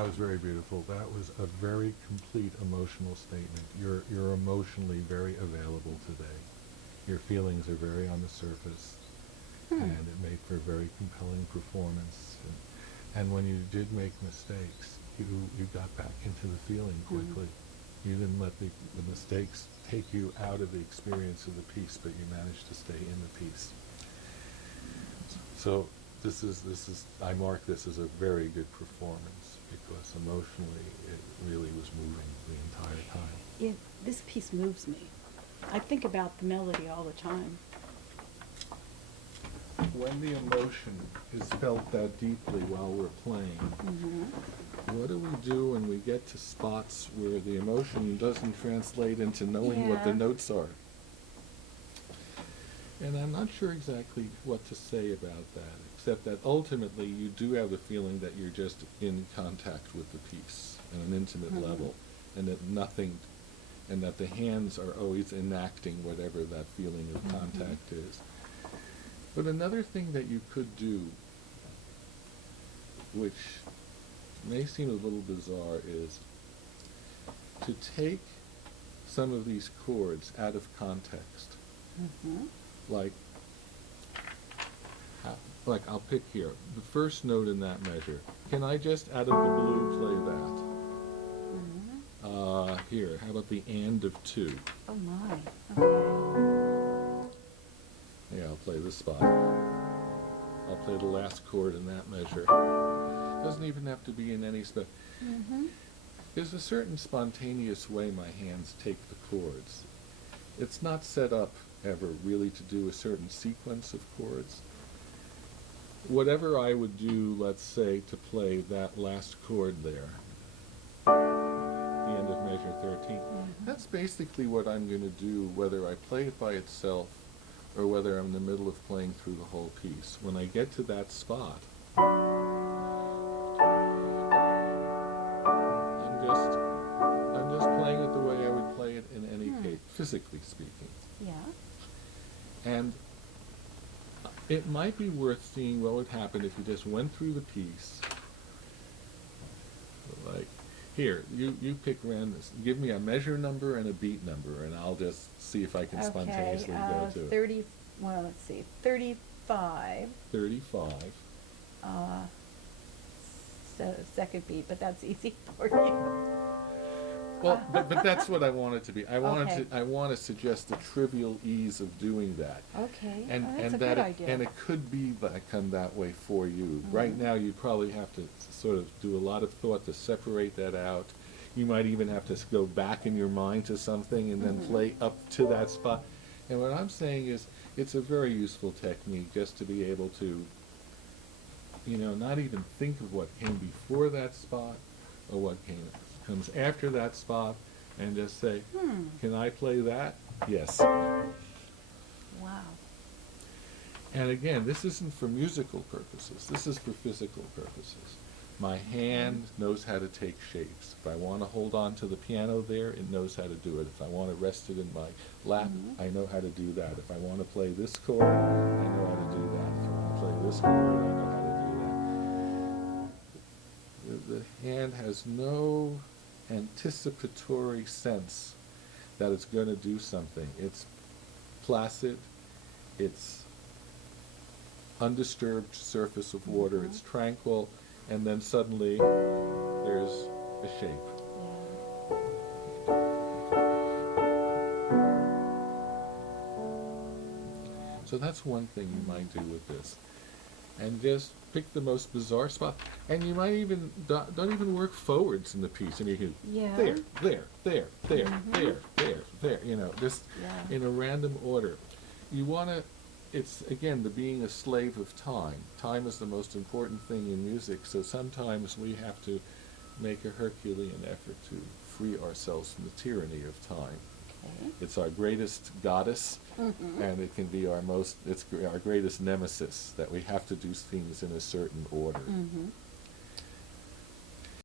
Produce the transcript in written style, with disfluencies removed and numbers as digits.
That was very beautiful. That was a very complete emotional statement. You're emotionally very available today. Your feelings are very on the surface, and it made for a very compelling performance. And when you did make mistakes, you got back into the feeling quickly. You didn't let the mistakes take you out of the experience of the piece, but you managed to stay in the piece. So this is I mark this as a very good performance because emotionally it really was moving the entire time. This piece moves me. I think about the melody all the time. When the emotion is felt that deeply while we're playing, what do we do when we get to spots where the emotion doesn't translate into knowing what the Yeah. notes are? And I'm not sure exactly what to say about that, except that ultimately you do have the feeling that you're just in contact with the piece at an intimate level, and that nothing, and that the hands are always enacting whatever that feeling of contact is. But another thing that you could do, which may seem a little bizarre, is to take some of these chords out of context. Like I'll pick here, the first note in that measure. Can I just out of the blue play that? Here, how about the and of 2? Oh my. Okay. Yeah, I'll play this spot. I'll play the last chord in that measure. Doesn't even have to be in any There's a certain spontaneous way my hands take the chords. It's not set up ever really to do a certain sequence of chords. Whatever I would do, let's say, to play that last chord there, the end of measure 13, that's basically what I'm going to do whether I play it by itself or whether I'm in the middle of playing through the whole piece. When I get to that spot, I'm just playing it the way I would play it in any case, physically speaking. Yeah. And it might be worth seeing what would happen if you just went through the piece. Like, here, you pick random, give me a measure number and a beat number, and I'll just see if I can spontaneously go to it. 30, well, let's see, 35. 35. So second beat, but that's easy for you. Well, but that's what I want it to be. I want Okay. I want to suggest the trivial ease of doing that. Okay. And Oh, that's and a that good it, idea. and it could be come that way for you. Right now, you probably have to sort of do a lot of thought to separate that out. You might even have to go back in your mind to something and then play up to that spot. And what I'm saying is, it's a very useful technique just to be able to, not even think of what came before that spot or what comes after that spot, and just say, can I play that? Yes. Wow. And again, this isn't for musical purposes. This is for physical purposes. My hand knows how to take shapes. If I want to hold on to the piano there, it knows how to do it. If I want to rest it in my lap, I know how to do that. If I want to play this chord, I know how to do that. If I want to play this chord, I know how to do that. The hand has no anticipatory sense that it's going to do something. It's placid. It's undisturbed surface of water. It's tranquil. And then suddenly, there's a shape. Yeah. So that's one thing you might do with this. And just pick the most bizarre spot. And you might even, don't even work forwards in the piece. And you can, Yeah. there, there, just in a random order. You want to, it's, again, the being a slave of time. Time is the most important thing in music, so sometimes we have to make a Herculean effort to free ourselves from the tyranny of time. Okay. It's our greatest goddess, and it can be it's our greatest nemesis, that we have to do things in a certain order.